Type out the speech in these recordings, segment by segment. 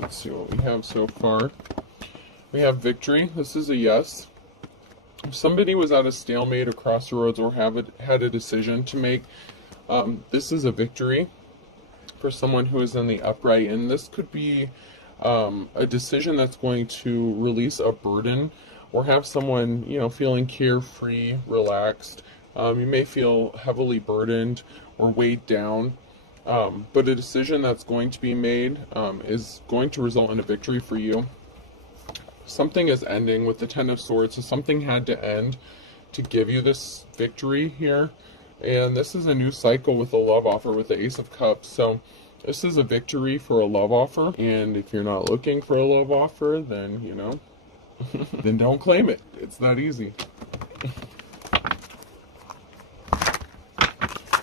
Let's see what we have so far. We have victory. This is a yes. If somebody was at a stalemate or crossroads or had a decision to make, this is a victory for someone who is in the upright. And this could be a decision that's going to release a burden or have someone, feeling carefree, relaxed. You may feel heavily burdened or weighed down. But a decision that's going to be made is going to result in a victory for you. Something is ending with the Ten of Swords, so something had to end to give you this victory here. And this is a new cycle with a love offer with the Ace of Cups. So this is a victory for a love offer. And if you're not looking for a love offer, then, then don't claim it. It's not easy.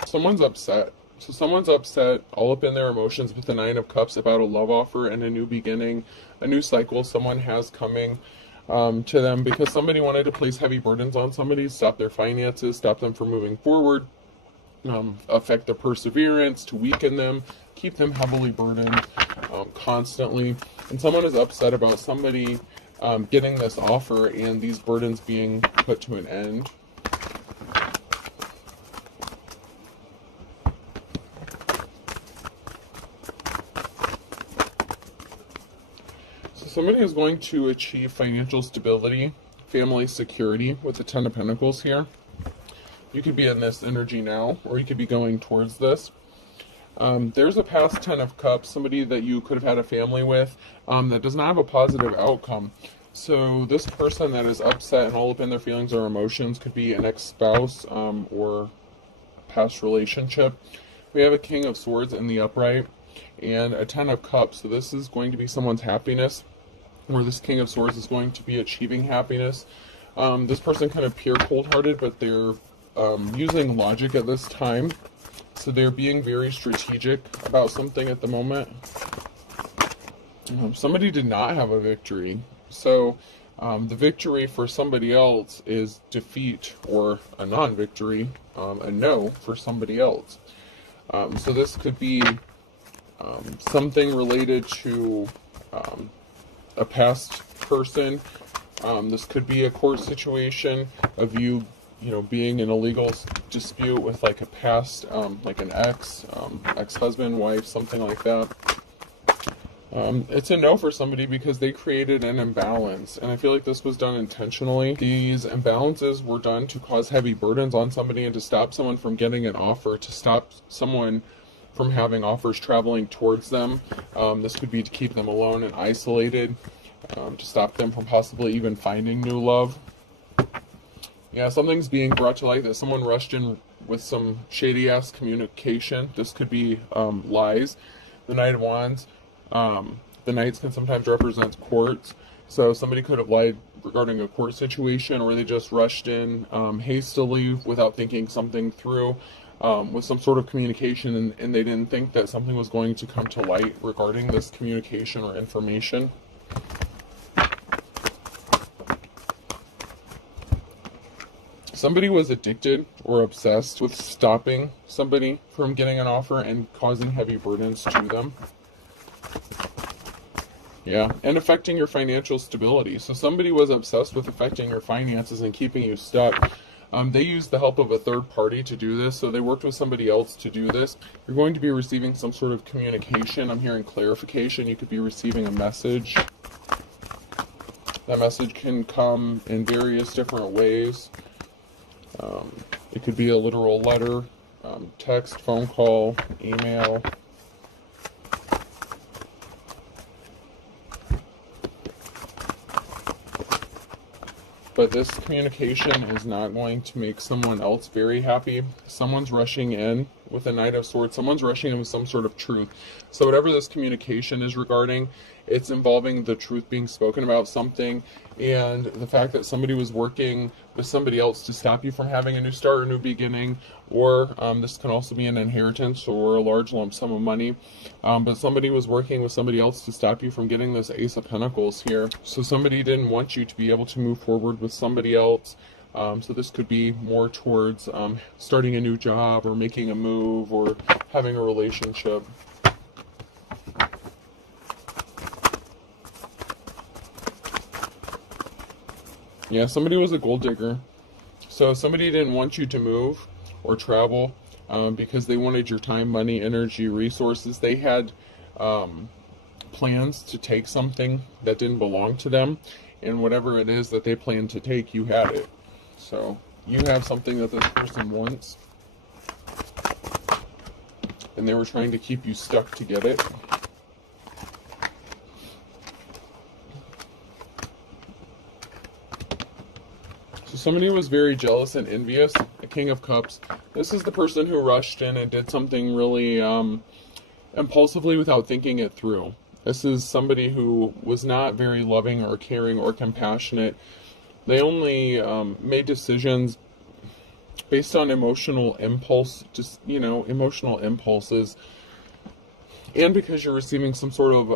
Someone's upset. So someone's upset, all up in their emotions with the Nine of Cups about a love offer and a new beginning, a new cycle someone has coming to them because somebody wanted to place heavy burdens on somebody, stop their finances, stop them from moving forward, affect their perseverance, to weaken them, keep them heavily burdened constantly. And someone is upset about somebody getting this offer and these burdens being put to an end. Somebody is going to achieve financial stability, family security with the Ten of Pentacles here. You could be in this energy now, or you could be going towards this. There's a past Ten of Cups, somebody that you could have had a family with that does not have a positive outcome. So this person that is upset and all up in their feelings or emotions could be an ex-spouse or past relationship. We have a King of Swords in the upright and a Ten of Cups. So this is going to be someone's happiness, where this King of Swords is going to be achieving happiness. This person can appear cold-hearted, but they're using logic at this time. So they're being very strategic about something at the moment. Somebody did not have a victory. So the victory for somebody else is defeat or a non-victory, a no for somebody else. So this could be something related to a past person. This could be a court situation of you, being in a legal dispute with like a past, like an ex-husband, wife, something like that. It's a no for somebody because they created an imbalance, and I feel like this was done intentionally. These imbalances were done to cause heavy burdens on somebody and to stop someone from getting an offer, to stop someone from having offers traveling towards them. This could be to keep them alone and isolated, to stop them from possibly even finding new love. Yeah, something's being brought to light that someone rushed in with some shady-ass communication. This could be lies. The Knight of Wands. The Knights can sometimes represent courts. So somebody could have lied regarding a court situation, or they just rushed in hastily without thinking something through. With some sort of communication, and they didn't think that something was going to come to light regarding this communication or information. Somebody was addicted or obsessed with stopping somebody from getting an offer and causing heavy burdens to them. Yeah, and affecting your financial stability. So somebody was obsessed with affecting your finances and keeping you stuck. They used the help of a third party to do this, so they worked with somebody else to do this. You're going to be receiving some sort of communication. I'm hearing clarification. You could be receiving a message. That message can come in various different ways. It could be a literal letter, text, phone call, email. But this communication is not going to make someone else very happy. Someone's rushing in with a Knight of Swords. Someone's rushing in with some sort of truth. So whatever this communication is regarding, it's involving the truth being spoken about something, and the fact that somebody was working with somebody else to stop you from having a new start or a new beginning, or this can also be an inheritance or a large lump sum of money, but somebody was working with somebody else to stop you from getting this Ace of Pentacles here. So somebody didn't want you to be able to move forward with somebody else. So this could be more towards starting a new job or making a move or having a relationship. Yeah, somebody was a gold digger. So somebody didn't want you to move or travel because they wanted your time, money, energy, resources. They had plans to take something that didn't belong to them, and whatever it is that they planned to take, you had it. So you have something that this person wants, and they were trying to keep you stuck to get it. So somebody was very jealous and envious. The King of Cups. This is the person who rushed in and did something really impulsively without thinking it through. This is somebody who was not very loving or caring or compassionate. They only made decisions based on emotional impulse, just, emotional impulses. And because you're receiving some sort of,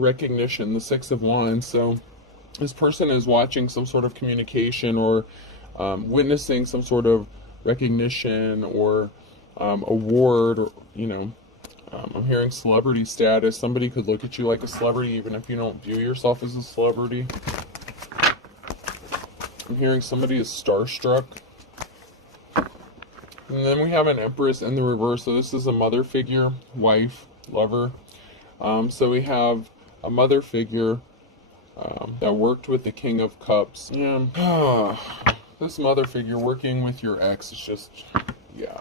recognition, the Six of Wands. So this person is watching some sort of communication or witnessing some sort of recognition or award, or, I'm hearing celebrity status. Somebody could look at you like a celebrity even if you don't view yourself as a celebrity. I'm hearing somebody is starstruck. And then we have an Empress in the reverse. So this is a mother figure, wife, lover. So we have a mother figure that worked with the King of Cups. Yeah. This mother figure working with your ex is just, yeah.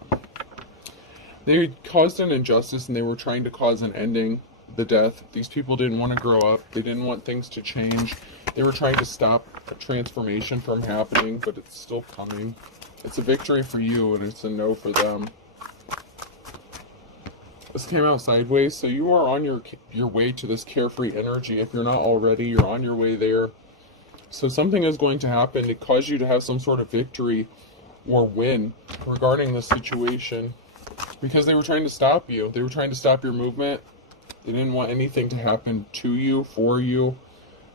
They caused an injustice and they were trying to cause an ending, the death. These people didn't want to grow up. They didn't want things to change. They were trying to stop a transformation from happening, but it's still coming. It's a victory for you and it's a no for them. This came out sideways, so you are on your way to this carefree energy. If you're not already, you're on your way there. So something is going to happen to cause you to have some sort of victory or win regarding the situation. Because they were trying to stop you. They were trying to stop your movement. They didn't want anything to happen to you, for you.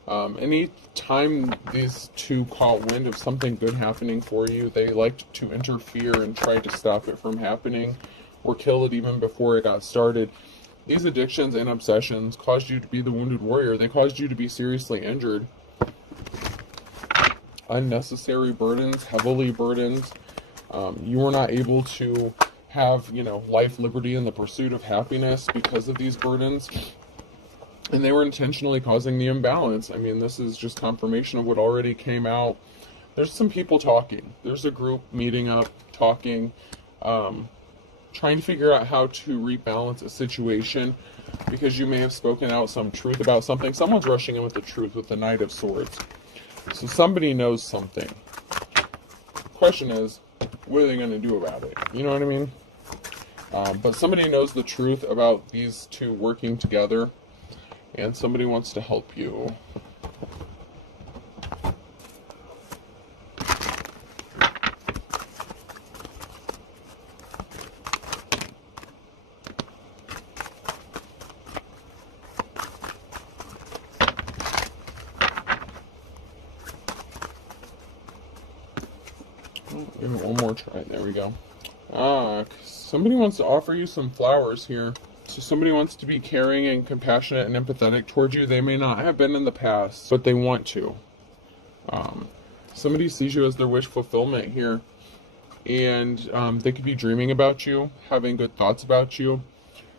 Any time these two caught wind of something good happening for you, they liked to interfere and try to stop it from happening or kill it even before it got started. These addictions and obsessions caused you to be the wounded warrior. They caused you to be seriously injured. Unnecessary burdens, heavily burdened. You were not able to have, life, liberty, and the pursuit of happiness because of these burdens. And they were intentionally causing the imbalance. I mean, this is just confirmation of what already came out. There's some people talking. There's a group meeting up, talking, trying to figure out how to rebalance a situation because you may have spoken out some truth about something. Someone's rushing in with the truth with the Knight of Swords. So somebody knows something. Question is, what are they going to do about it? You know what I mean? But somebody knows the truth about these two working together, and somebody wants to help you. Give it one more try. There we go. Somebody wants to offer you some flowers here. So somebody wants to be caring and compassionate and empathetic towards you. They may not have been in the past, but they want to. Somebody sees you as their wish fulfillment here. And they could be dreaming about you, having good thoughts about you.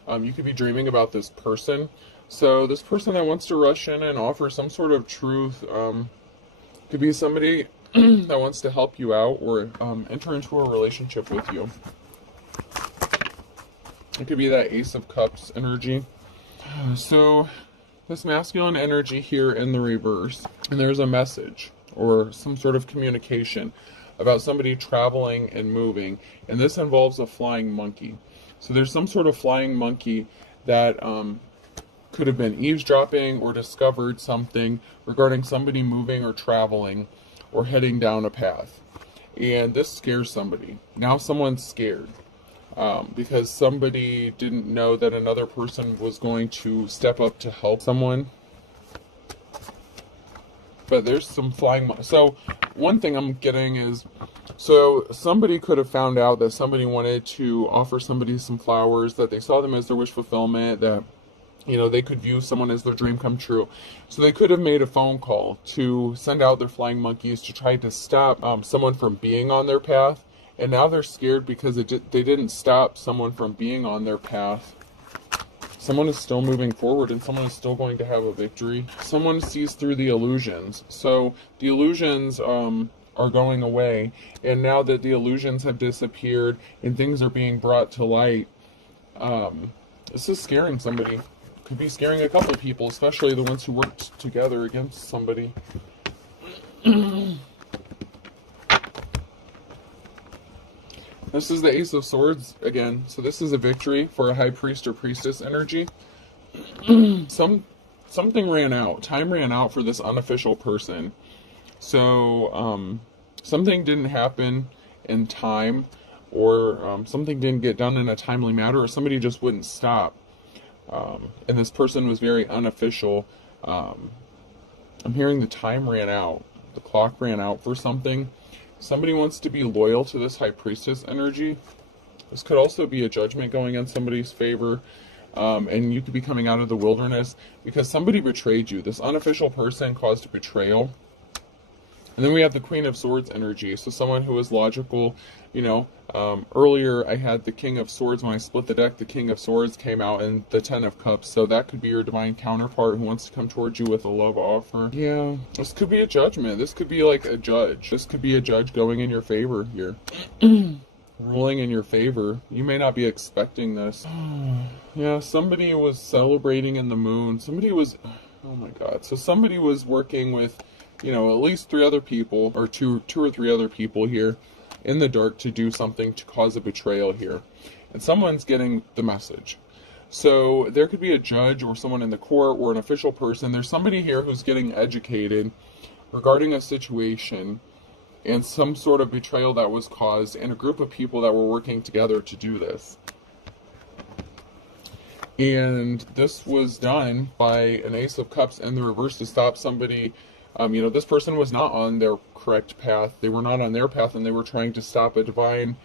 You could be dreaming about this person. So this person that wants to rush in and offer some sort of truth could be somebody that wants to help you out or enter into a relationship with you. It could be that Ace of Cups energy. So this masculine energy here in the reverse, and there's a message or some sort of communication about somebody traveling and moving, and this involves a flying monkey. So there's some sort of flying monkey that could have been eavesdropping or discovered something regarding somebody moving or traveling or heading down a path, and this scares somebody. Now someone's scared because somebody didn't know that another person was going to step up to help someone. But there's some flying. So one thing I'm getting is, so somebody could have found out that somebody wanted to offer somebody some flowers, that they saw them as their wish fulfillment, that You know, they could view someone as their dream come true. So they could have made a phone call to send out their flying monkeys to try to stop someone from being on their path. And now they're scared because they didn't stop someone from being on their path. Someone is still moving forward and someone is still going to have a victory. Someone sees through the illusions. So the illusions are going away. And now that the illusions have disappeared and things are being brought to light, this is scaring somebody. Could be scaring a couple of people, especially the ones who worked together against somebody. This is the Ace of Swords again. So this is a victory for a high priest or priestess energy. Something ran out. Time ran out for this unofficial person. So something didn't happen in time, or something didn't get done in a timely manner, or somebody just wouldn't stop. And this person was very unofficial. I'm hearing the time ran out. The clock ran out for something. Somebody wants to be loyal to this high priestess energy. This could also be a judgment going in somebody's favor. And you could be coming out of the wilderness because somebody betrayed you. This unofficial person caused a betrayal. And then we have the Queen of Swords energy. So someone who is logical, you know, earlier I had the King of Swords. When I split the deck, the King of Swords came out and the Ten of Cups. So that could be your divine counterpart who wants to come towards you with a love offer. Yeah, this could be a judgment. This could be like a judge. This could be a judge going in your favor here. Ruling in your favor. You may not be expecting this. Yeah, somebody was celebrating in the moon. Somebody was, oh my God. So somebody was working with, you know, at least 3 other people, or two or three other people here in the dark to do something to cause a betrayal here. And someone's getting the message. So there could be a judge or someone in the court or an official person. There's somebody here who's getting educated regarding a situation and some sort of betrayal that was caused, and a group of people that were working together to do this. And this was done by an Ace of Cups in the reverse to stop somebody. You know, this person was not on their correct path. They were not on their path, and they were trying to stop a divine,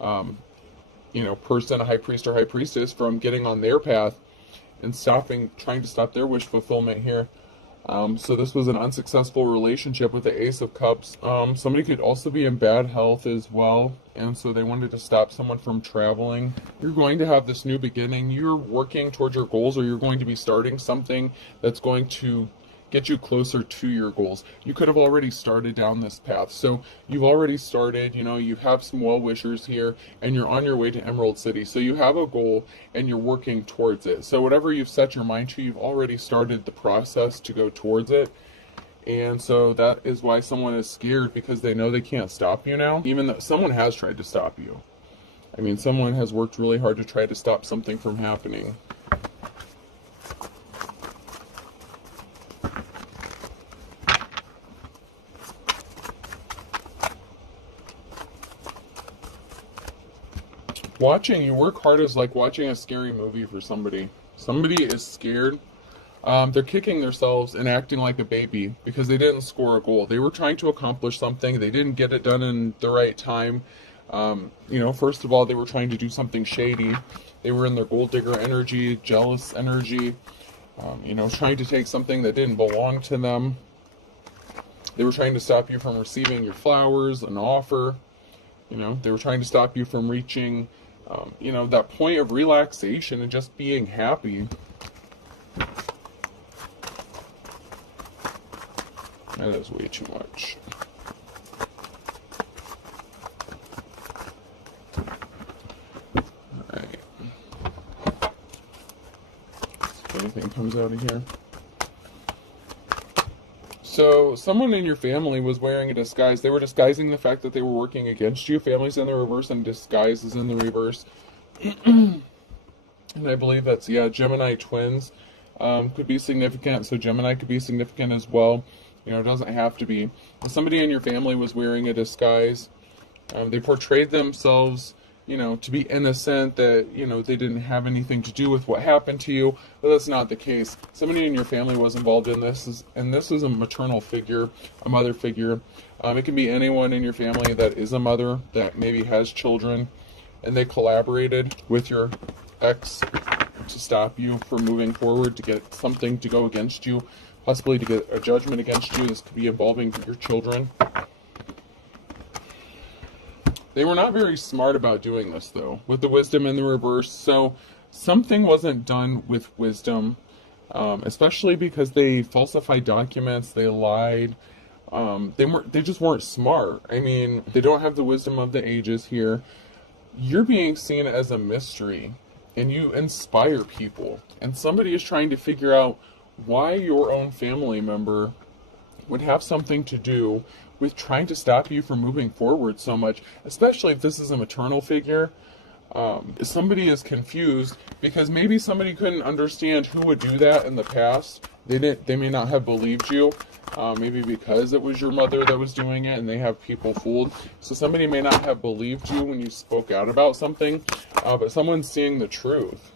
you know, person, a high priest or high priestess, from getting on their path and trying to stop their wish fulfillment here. So this was an unsuccessful relationship with the Ace of Cups. Somebody could also be in bad health as well, and so they wanted to stop someone from traveling. You're going to have this new beginning. You're working towards your goals, or you're going to be starting something that's going to get you closer to your goals. You could have already started down this path. So you've already started, you know, you have some well-wishers here, and you're on your way to Emerald City. So you have a goal and you're working towards it. So whatever you've set your mind to, you've already started the process to go towards it. And so that is why someone is scared, because they know they can't stop you now, even though someone has tried to stop you. I mean, someone has worked really hard to try to stop something from happening. Watching you work hard is like watching a scary movie for somebody. Somebody is scared. They're kicking themselves and acting like a baby because they didn't score a goal. They were trying to accomplish something. They didn't get it done in the right time. You know, first of all, they were trying to do something shady. They were in their gold digger energy, jealous energy, you know, trying to take something that didn't belong to them. They were trying to stop you from receiving your flowers, an offer. You know, they were trying to stop you from reaching, you know, that point of relaxation and just being happy. That is way too much. Alright. If anything comes out of here. So, someone in your family was wearing a disguise. They were disguising the fact that they were working against you. Family's in the reverse and disguise is in the reverse. And I believe that's, yeah, Gemini twins could be significant. So Gemini could be significant as well. You know, it doesn't have to be. Somebody in your family was wearing a disguise. They portrayed themselves, you know, to be innocent, that, you know, they didn't have anything to do with what happened to you. But that's not the case. Somebody in your family was involved in this, and this is a maternal figure, a mother figure. It can be anyone in your family that is a mother, that maybe has children, and they collaborated with your ex to stop you from moving forward, to get something to go against you, possibly to get a judgment against you. This could be involving your children. They were not very smart about doing this, though, with the wisdom in the reverse. So something wasn't done with wisdom, especially because they falsified documents, they lied. They just weren't smart. I mean, they don't have the wisdom of the ages here. You're being seen as a mystery, and you inspire people. And somebody is trying to figure out why your own family member would have something to do with trying to stop you from moving forward so much, especially if this is a maternal figure. Somebody is confused because maybe somebody couldn't understand who would do that in the past. They may not have believed you, maybe because it was your mother that was doing it and they have people fooled. So somebody may not have believed you when you spoke out about something, but someone's seeing the truth.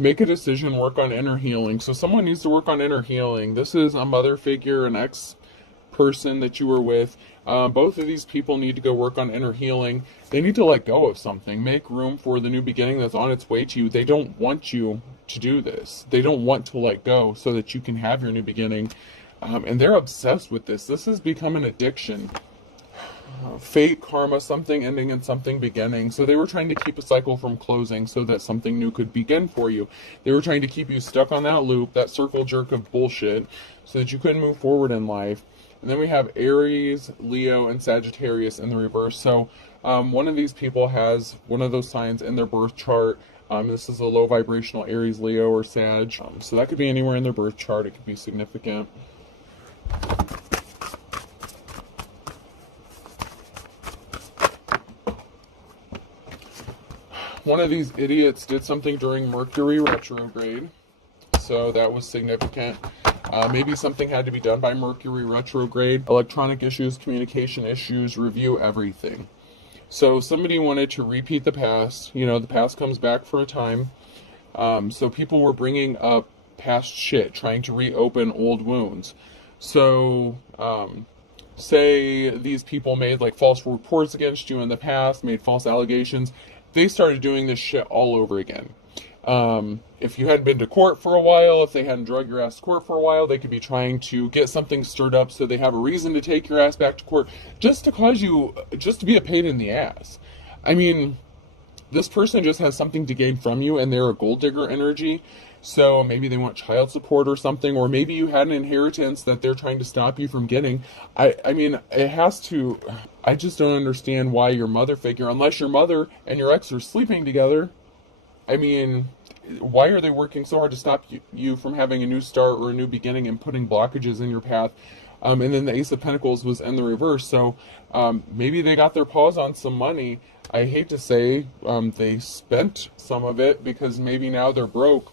Make a decision, work on inner healing. So someone needs to work on inner healing. This is a mother figure, an ex-person that you were with. Both of these people need to go work on inner healing. They need to let go of something. Make room for the new beginning that's on its way to you. They don't want you to do this. They don't want to let go so that you can have your new beginning. And they're obsessed with this. This has become an addiction. Fate, karma, something ending and something beginning. So they were trying to keep a cycle from closing so that something new could begin for you. They were trying to keep you stuck on that loop, that circle jerk of bullshit, so that you couldn't move forward in life. And then we have Aries, Leo, and Sagittarius in the reverse. So one of these people has one of those signs in their birth chart. This is a low vibrational Aries, Leo, or Sag. So that could be anywhere in their birth chart. It could be significant. One of these idiots did something during Mercury retrograde, so that was significant. Maybe something had to be done by Mercury retrograde. Electronic issues, communication issues, review everything. So somebody wanted to repeat the past. You know, the past comes back for a time. So people were bringing up past shit, trying to reopen old wounds. So say these people made like false reports against you in the past, made false allegations. They started doing this shit all over again. If you hadn't been to court for a while, if they hadn't drug your ass to court for a while, they could be trying to get something stirred up so they have a reason to take your ass back to court just to cause you, just to be a pain in the ass. I mean, this person just has something to gain from you and they're a gold digger energy. So maybe they want child support or something, or maybe you had an inheritance that they're trying to stop you from getting. I mean, it has to, I just don't understand why your mother figure, unless your mother and your ex are sleeping together. I mean, why are they working so hard to stop you from having a new start or a new beginning and putting blockages in your path? And then the Ace of Pentacles was in the reverse. So maybe they got their paws on some money. I hate to say they spent some of it because maybe now they're broke.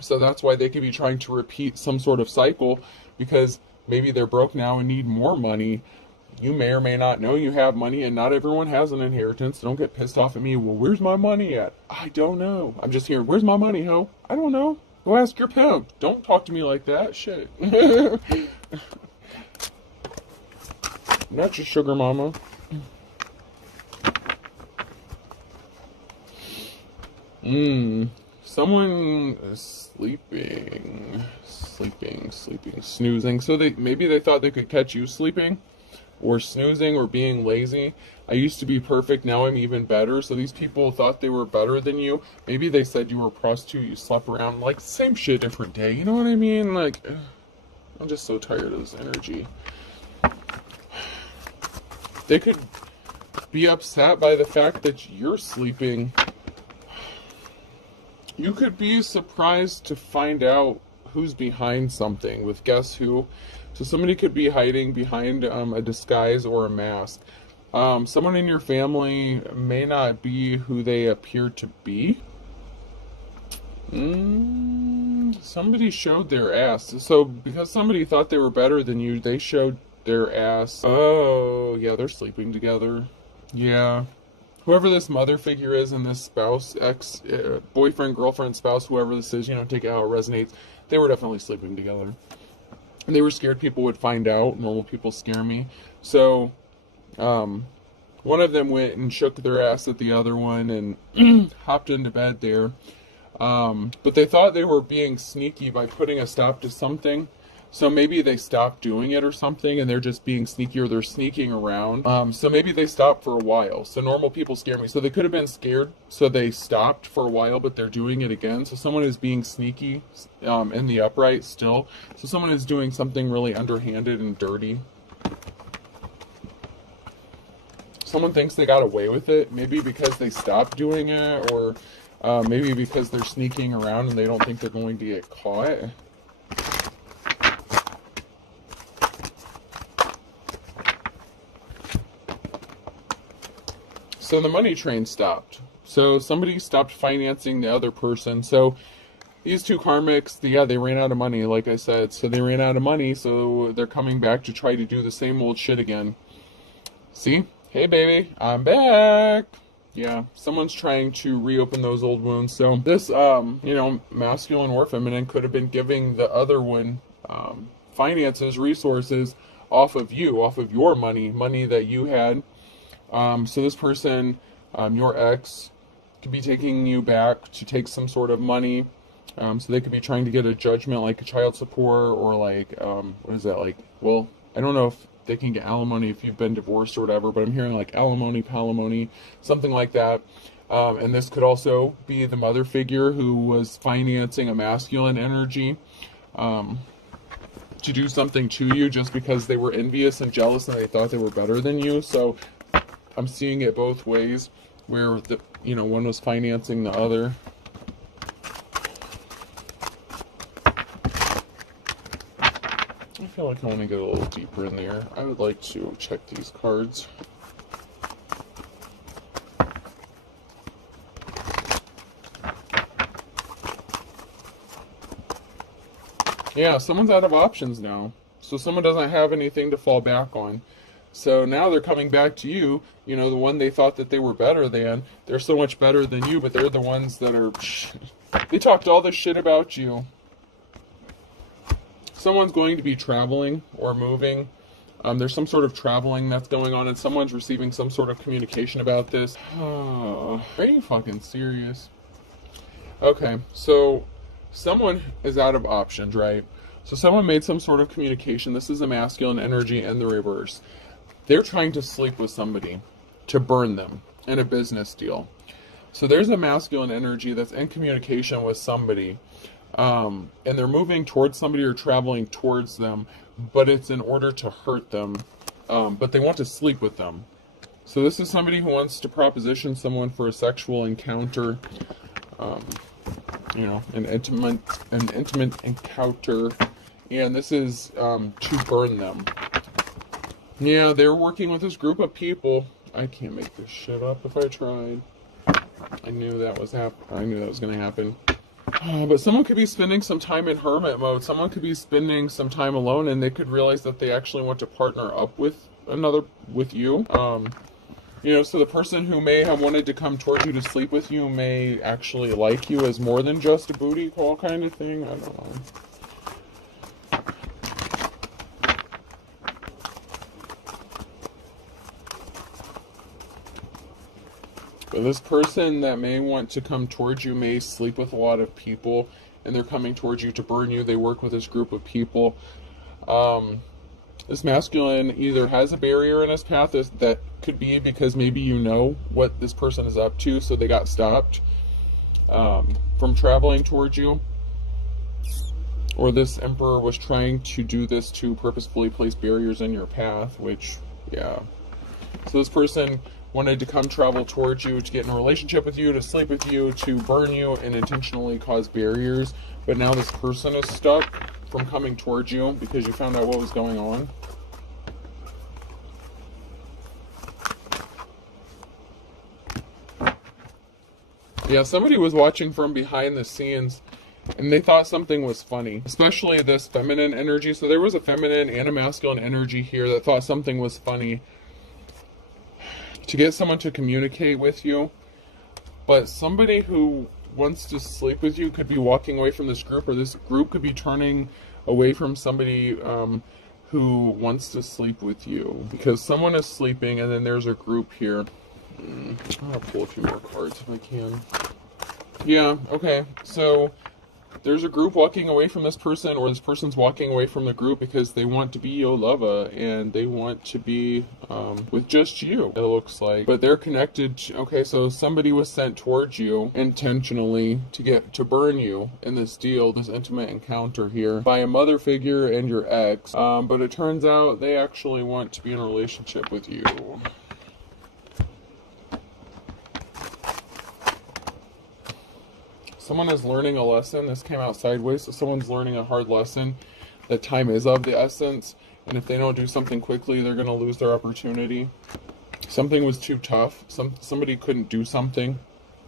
So that's why they could be trying to repeat some sort of cycle, because maybe they're broke now and need more money. You may or may not know you have money, and not everyone has an inheritance. Don't get pissed off at me. Well, where's my money at? I don't know. I'm just here. Where's my money, ho? I don't know. Go ask your pimp. Don't talk to me like that. Shit. Not your sugar mama. Someone is sleeping, snoozing. So maybe they thought they could catch you sleeping or snoozing or being lazy. I used to be perfect, now I'm even better. So these people thought they were better than you. Maybe they said you were a prostitute, you slept around, like same shit, different day. You know what I mean? Like, I'm just so tired of this energy. They could be upset by the fact that you're sleeping. You could be surprised to find out who's behind something with guess who. So somebody could be hiding behind a disguise or a mask. Someone in your family may not be who they appear to be. Somebody showed their ass. So because somebody thought they were better than you, they showed their ass. Oh, yeah, they're sleeping together. Yeah. Whoever this mother figure is and this spouse, ex, boyfriend, girlfriend, spouse, whoever this is, you know, take it how it resonates, they were definitely sleeping together. And they were scared people would find out. Normal people scare me. So, one of them went and shook their ass at the other one and hopped into bed there. But they thought they were being sneaky by putting a stop to something. So maybe they stopped doing it or something, and they're just being sneaky, or they're sneaking around. So maybe they stopped for a while. So normal people scare me. So they could have been scared, so they stopped for a while, but they're doing it again. So someone is being sneaky in the upright still. So someone is doing something really underhanded and dirty. Someone thinks they got away with it, maybe because they stopped doing it, or maybe because they're sneaking around and they don't think they're going to get caught. So the money train stopped. So somebody stopped financing the other person. So these two karmics, yeah, they ran out of money, like I said. So they ran out of money, so they're coming back to try to do the same old shit again. See? Hey, baby, I'm back. Yeah, someone's trying to reopen those old wounds. So this, masculine or feminine could have been giving the other one finances, resources off of you, off of your money that you had. So this person, your ex, could be taking you back to take some sort of money. So they could be trying to get a judgment, like a child support, or like, what is that, like, well, I don't know if they can get alimony if you've been divorced or whatever, but I'm hearing like alimony, palimony, something like that. And this could also be the mother figure who was financing a masculine energy to do something to you just because they were envious and jealous and they thought they were better than you. So I'm seeing it both ways, where the one was financing the other. I feel like I want to get a little deeper in there. I would like to check these cards. Yeah, someone's out of options now. So someone doesn't have anything to fall back on. So now they're coming back to you, the one they thought that they were better than. They're so much better than you, but they're the ones that are... They talked all this shit about you. Someone's going to be traveling or moving. There's some sort of traveling that's going on, and someone's receiving some sort of communication about this. Are you fucking serious? Okay, so someone is out of options, right? So someone made some sort of communication. This is a masculine energy in the reverse. They're trying to sleep with somebody to burn them in a business deal. So there's a masculine energy that's in communication with somebody. And they're moving towards somebody or traveling towards them, but it's in order to hurt them, but they want to sleep with them. So this is somebody who wants to proposition someone for a sexual encounter, an intimate encounter, and this is to burn them. Yeah, they're working with this group of people. I can't make this shit up if I tried. I knew that was going to happen. But someone could be spending some time in hermit mode. Someone could be spending some time alone, and they could realize that they actually want to partner up with you. So the person who may have wanted to come towards you to sleep with you may actually like you as more than just a booty call kind of thing. I don't know. But this person that may want to come towards you may sleep with a lot of people, and they're coming towards you to burn you. They work with this group of people. This masculine either has a barrier in his path that could be because maybe you know what this person is up to, so they got stopped from traveling towards you. Or this emperor was trying to do this to purposefully place barriers in your path, which, yeah. So this person wanted to come travel towards you, to get in a relationship with you, to sleep with you, to burn you, and intentionally cause barriers. But now this person is stuck from coming towards you because you found out what was going on. Yeah, somebody was watching from behind the scenes, and they thought something was funny, especially this feminine energy. So there was a feminine and a masculine energy here that thought something was funny to get someone to communicate with you. But somebody who wants to sleep with you could be walking away from this group, or this group could be turning away from somebody who wants to sleep with you, because someone is sleeping, and then there's a group here. I'm gonna pull a few more cards if I can. Yeah, okay, so there's a group walking away from this person, or this person's walking away from the group because they want to be your lover, and they want to be with just you, it looks like. But they're connected. Okay, so somebody was sent towards you intentionally to burn you in this deal, this intimate encounter here, by a mother figure and your ex. But it turns out they actually want to be in a relationship with you. Someone is learning a lesson. This came out sideways, so someone's learning a hard lesson. That time is of the essence, and if they don't do something quickly, they're going to lose their opportunity. Something was too tough. Somebody couldn't do something,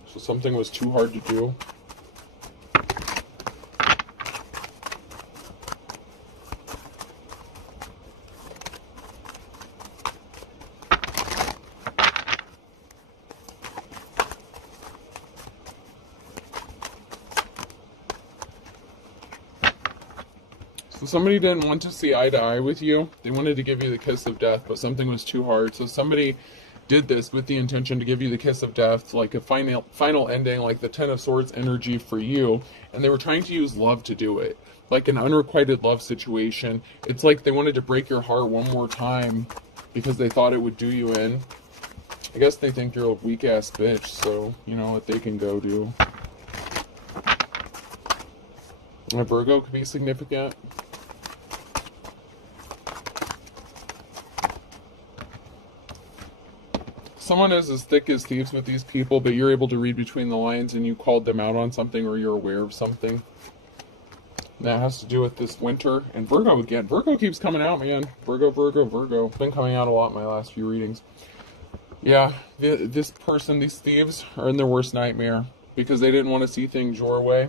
so something was too hard to do. So somebody didn't want to see eye to eye with you. They wanted to give you the kiss of death, but something was too hard. So somebody did this with the intention to give you the kiss of death, like a final ending, like the Ten of Swords energy for you. And they were trying to use love to do it, like an unrequited love situation. It's like they wanted to break your heart one more time because they thought it would do you in. I guess they think you're a weak-ass bitch, so you know what they can go do. A Virgo could be significant. Someone is as thick as thieves with these people, but you're able to read between the lines and you called them out on something, or you're aware of something. And that has to do with this winter. And Virgo again. Virgo keeps coming out, man. Virgo, Virgo, Virgo. Been coming out a lot in my last few readings. Yeah, this person, these thieves, are in their worst nightmare because they didn't want to see things your way.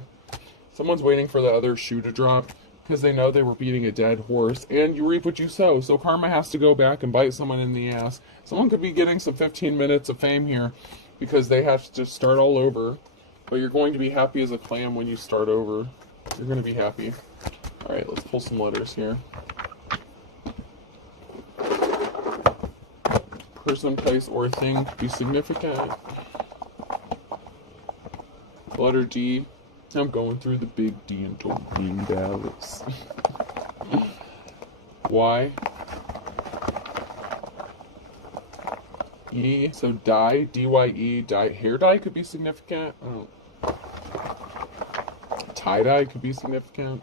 Someone's waiting for the other shoe to drop because they know they were beating a dead horse, and you reap what you sow. So karma has to go back and bite someone in the ass. Someone could be getting some 15 minutes of fame here because they have to start all over. But you're going to be happy as a clam when you start over. You're going to be happy. All right, let's pull some letters here. Person, place, or thing could be significant. Letter D. I'm going through the big D until being Dallas. Y. E. So dye, D-Y-E, dye. Hair dye could be significant. Tie dye could be significant.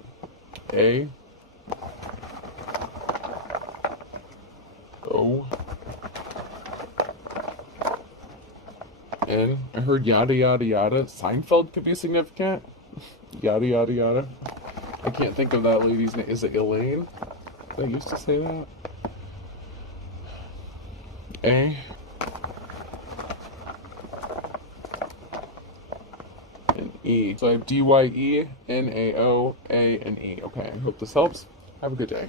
A. O. N. I heard yada yada yada. Seinfeld could be significant. Yada yada yada. I can't think of that lady's name. Is it Elaine? Did I used to say that? A. And E. So I have D-Y-E, N-A-O, A, and E. Okay, I hope this helps. Have a good day.